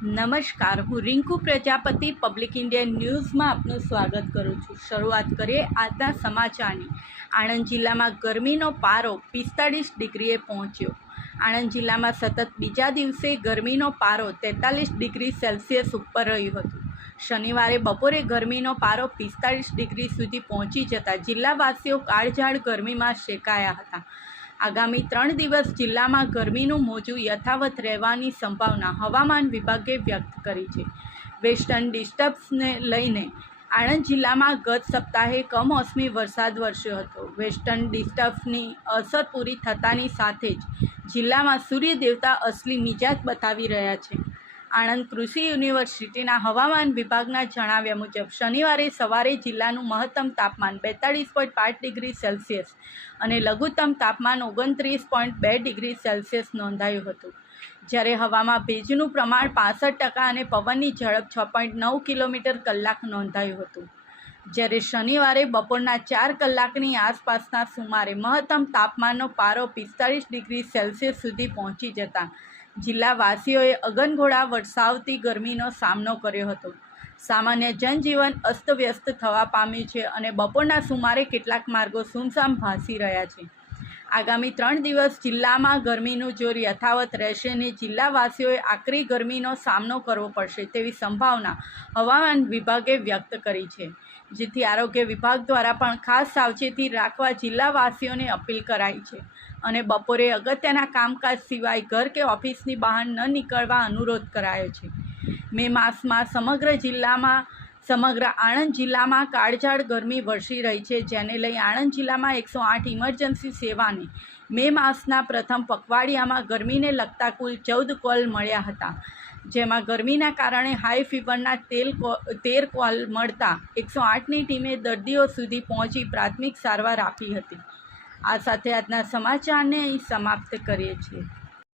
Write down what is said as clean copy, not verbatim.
નમસ્કાર, હું Rinku Prajapati public India ન્યૂઝમાં આપનું સ્વાગત કરું છું। શરૂઆત કરીએ આજના સમાચારની। આણંદ જિલ્લામાં ગરમીનો પારો 45 ડિગ્રીએ પહોંચ્યો। આણંદ જિલ્લામાં સતત બીજા દિવસે ગરમીનો પારો 43 ડિગ્રી સેલ્સિયસ ઉપર રહ્યું હતું। શનિવારે બપોરે ગરમીનો પારો 45 ડિગ્રી સુધી પહોંચી જતાં જિલ્લાવાસીઓ કાળઝાળ ગરમીમાં શેકાયા હતા। આગામી 3 દિવસ જિલ્લામાં ગરમીનું મોજું યથાવત રહેવાની સંભાવના હવામાન વિભાગે વ્યક્ત કરી છે। વેસ્ટર્ન ડિસ્ટર્બન્સને લઈને આણંદ જિલ્લામાં ગત સપ્તાહે કમોસમી વરસાદ વરસ્યો હતો। વેસ્ટર્ન ડિસ્ટર્બન્સની અસર પૂરી થતાની સાથે જ જિલ્લામાં સૂર્ય દેવતા અસલી મિજાજ બતાવી રહ્યા છે। આણંદ કૃષિ યુનિવર્સિટીના હવામાન વિભાગના જણાવ્યા મુજબ શનિવારે સવારે જિલ્લાનું મહત્તમ તાપમાન 42.5 ડિગ્રી સેલ્સિયસ અને લઘુત્તમ તાપમાન 29.2 ડિગ્રી સેલ્સિયસ નોંધાયું હતું, જ્યારે હવામાં ભેજનું પ્રમાણ 65% અને પવનની ઝડપ 6.9 કિલોમીટર કલાક નોંધાયું હતું। જ્યારે શનિવારે બપોરના 4 કલાકની આસપાસના સુમારે મહત્તમ તાપમાનનો પારો 45 ડિગ્રી સેલ્સિયસ સુધી પહોંચી જતા જિલ્લાવાસીઓએ અગનગોળા વરસાવતી ગરમીનો સામનો કર્યો હતો। સામાન્ય જનજીવન અસ્તવ્યસ્ત થવા પામ્યું છે અને બપોરના સુમારે કેટલાક માર્ગો સૂમસામ ભાસી રહ્યા છે। આગામી 3 દિવસ જિલ્લામાં ગરમીનું જોર યથાવત રહેશે અને જિલ્લાવાસીઓએ આકરી ગરમીનો સામનો કરવો પડશે તેવી સંભાવના હવામાન વિભાગે વ્યક્ત કરી છે, જેથી આરોગ્ય વિભાગ દ્વારા પણ ખાસ સાવચેતી રાખવા જિલ્લાવાસીઓને અપીલ કરાઈ છે અને બપોરે અગત્યના કામકાજ સિવાય ઘર કે ઓફિસની બહાર ન નીકળવા અનુરોધ કરાયો છે। મે માસમાં સમગ્ર આણંદ જિલ્લામાં કાળઝાળ ગરમી વરસી રહી છે, જેને લઈ આણંદ જિલ્લામાં 108 ઇમરજન્સી સેવાને મે માસના પ્રથમ પખવાડિયામાં ગરમીને લગતા કુલ 14 કોલ મળ્યા હતા, જેમાં ગરમીના કારણે હાઈ ફીવરના 13 કોલ મળતા 108ની ટીમે દર્દીઓ સુધી પહોંચી પ્રાથમિક સારવાર આપી હતી। આ સાથે આજના સમાચારને અહીં સમાપ્ત કરીએ છીએ।